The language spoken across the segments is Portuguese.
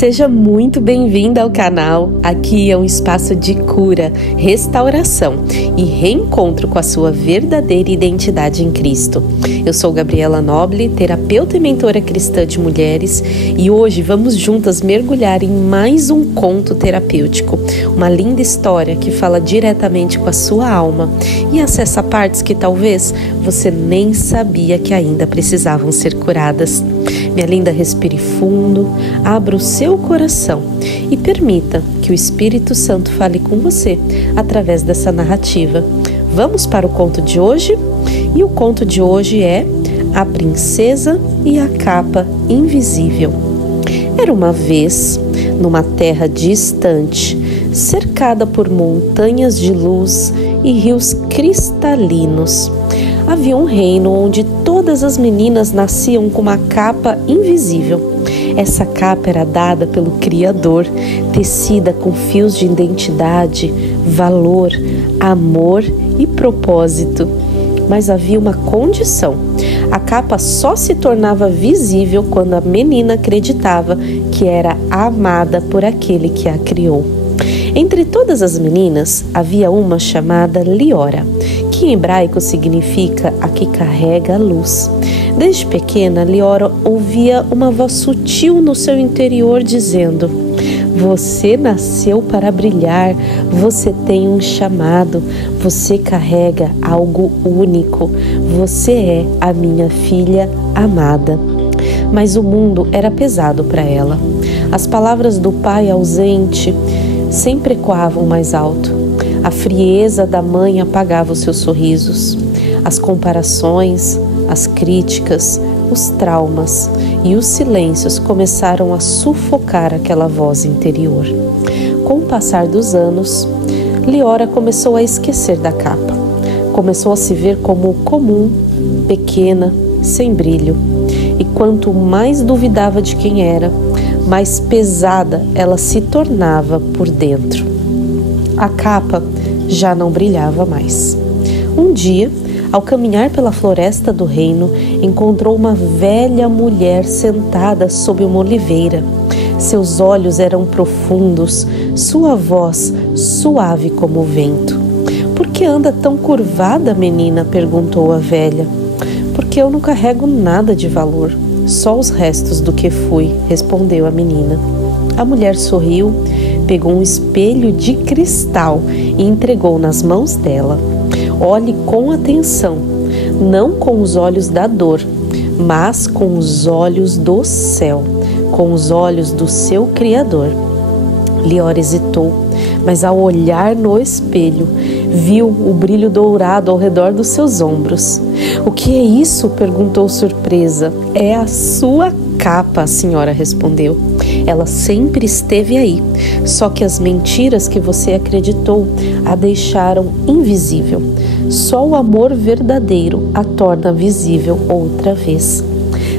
Seja muito bem-vinda ao canal. Aqui é um espaço de cura, restauração e reencontro com a sua verdadeira identidade em Cristo. Eu sou Gabriela Noble, terapeuta e mentora cristã de mulheres, e hoje vamos juntas mergulhar em mais um conto terapêutico, uma linda história que fala diretamente com a sua alma e acessa partes que talvez você nem sabia que ainda precisavam ser curadas. Minha linda, respire fundo, abra o seu coração e permita que o Espírito Santo fale com você através dessa narrativa. Vamos para o conto de hoje? E o conto de hoje é A Princesa e a Capa Invisível. Era uma vez, numa terra distante, cercada por montanhas de luz e rios cristalinos, havia um reino onde todas as meninas nasciam com uma capa invisível. Essa capa era dada pelo Criador, tecida com fios de identidade, valor, amor e propósito. Mas havia uma condição: a capa só se tornava visível quando a menina acreditava que era amada por aquele que a criou. Entre todas as meninas, havia uma chamada Liora, que em hebraico significa a que carrega a luz. Desde pequena, Liora ouvia uma voz sutil no seu interior dizendo: "Você nasceu para brilhar, você tem um chamado, você carrega algo único, você é a minha filha amada." Mas o mundo era pesado para ela. As palavras do pai ausente sempre ecoavam mais alto. A frieza da mãe apagava os seus sorrisos. As comparações, as críticas, os traumas e os silêncios começaram a sufocar aquela voz interior. Com o passar dos anos, Liora começou a esquecer da capa. Começou a se ver como comum, pequena, sem brilho. E quanto mais duvidava de quem era, mais pesada ela se tornava por dentro. A capa já não brilhava mais. Um dia, ao caminhar pela floresta do reino, encontrou uma velha mulher sentada sob uma oliveira. Seus olhos eram profundos, sua voz suave como o vento. "Por que anda tão curvada, menina?" perguntou a velha. "Porque eu não carrego nada de valor, só os restos do que fui", respondeu a menina. A mulher sorriu, pegou um espelho de cristal e entregou nas mãos dela. "Olhe com atenção, não com os olhos da dor, mas com os olhos do céu, com os olhos do seu Criador." Liora hesitou, mas ao olhar no espelho, viu o brilho dourado ao redor dos seus ombros. "O que é isso?" perguntou surpresa. "É a sua capa", a senhora respondeu. "Ela sempre esteve aí, só que as mentiras que você acreditou a deixaram invisível. Só o amor verdadeiro a torna visível outra vez."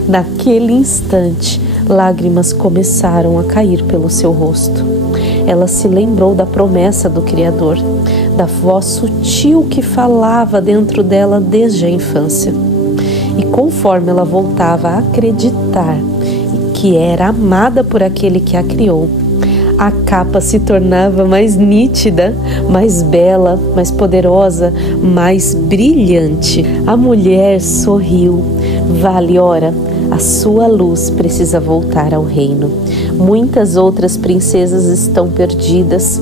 Naquele instante, lágrimas começaram a cair pelo seu rosto. Ela se lembrou da promessa do Criador, da voz sutil que falava dentro dela desde a infância. E conforme ela voltava a acreditar que era amada por aquele que a criou, a capa se tornava mais nítida, mais bela, mais poderosa, mais brilhante. A mulher sorriu. "Vá, Liora, a sua luz precisa voltar ao reino. Muitas outras princesas estão perdidas,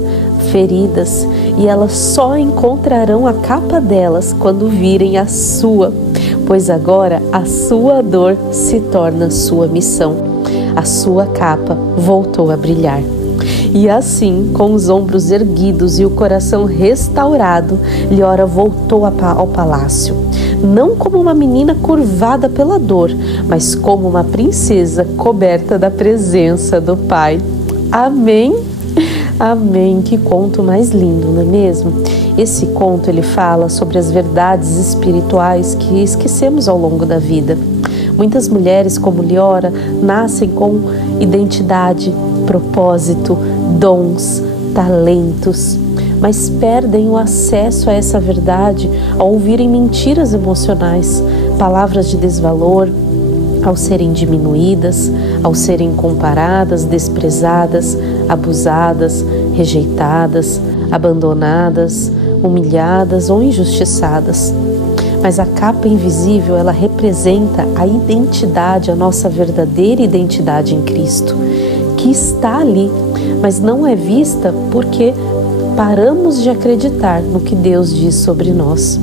feridas, e elas só encontrarão a capa delas quando virem a sua, pois agora a sua dor se torna sua missão. A sua capa voltou a brilhar." E assim, com os ombros erguidos e o coração restaurado, Liora voltou ao palácio. Não como uma menina curvada pela dor, mas como uma princesa coberta da presença do Pai. Amém? Amém! Que conto mais lindo, não é mesmo? Esse conto ele fala sobre as verdades espirituais que esquecemos ao longo da vida. Muitas mulheres como Liora nascem com identidade, propósito, dons, talentos, mas perdem o acesso a essa verdade ao ouvirem mentiras emocionais, palavras de desvalor, ao serem diminuídas, ao serem comparadas, desprezadas, abusadas, rejeitadas, abandonadas, humilhadas ou injustiçadas. Mas a capa invisível, ela representa a identidade, a nossa verdadeira identidade em Cristo, que está ali, mas não é vista porque paramos de acreditar no que Deus diz sobre nós.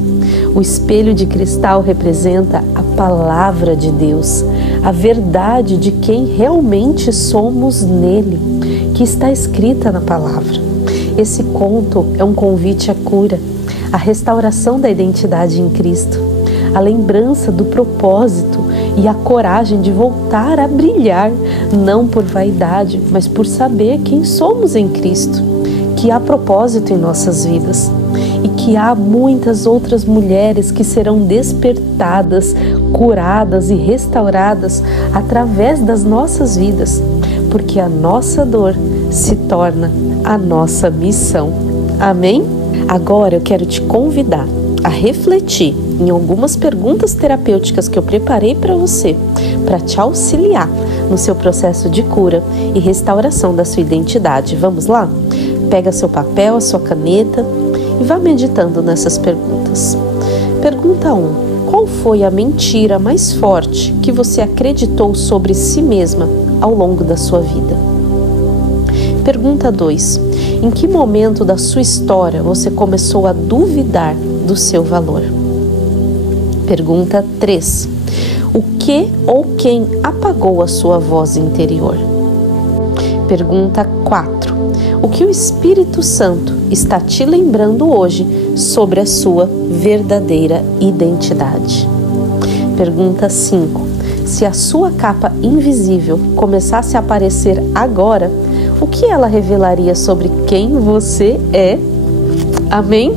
O espelho de cristal representa a palavra de Deus, a verdade de quem realmente somos nele, que está escrita na palavra. Esse conto é um convite à cura, à restauração da identidade em Cristo, a lembrança do propósito e a coragem de voltar a brilhar, não por vaidade, mas por saber quem somos em Cristo, que há propósito em nossas vidas e que há muitas outras mulheres que serão despertadas, curadas e restauradas através das nossas vidas, porque a nossa dor se torna a nossa missão. Amém? Agora eu quero te convidar a refletir em algumas perguntas terapêuticas que eu preparei para você, para te auxiliar no seu processo de cura e restauração da sua identidade. Vamos lá? Pega seu papel, a sua caneta e vá meditando nessas perguntas. Pergunta 1. Qual foi a mentira mais forte que você acreditou sobre si mesma ao longo da sua vida? Pergunta 2. Em que momento da sua história você começou a duvidar do seu valor? Pergunta 3. O que ou quem apagou a sua voz interior? Pergunta 4. O que o Espírito Santo está te lembrando hoje sobre a sua verdadeira identidade? Pergunta 5. Se a sua capa invisível começasse a aparecer agora, o que ela revelaria sobre quem você é? Amém?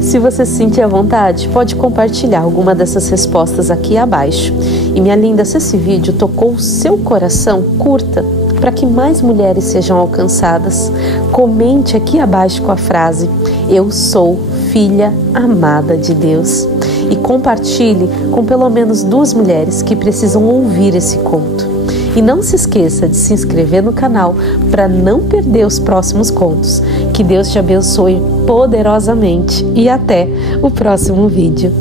Se você se sentir à vontade, pode compartilhar alguma dessas respostas aqui abaixo. E minha linda, se esse vídeo tocou o seu coração, curta, para que mais mulheres sejam alcançadas. Comente aqui abaixo com a frase: eu sou filha amada de Deus. E compartilhe com pelo menos 2 mulheres que precisam ouvir esse conto. E não se esqueça de se inscrever no canal para não perder os próximos contos. Que Deus te abençoe poderosamente e até o próximo vídeo.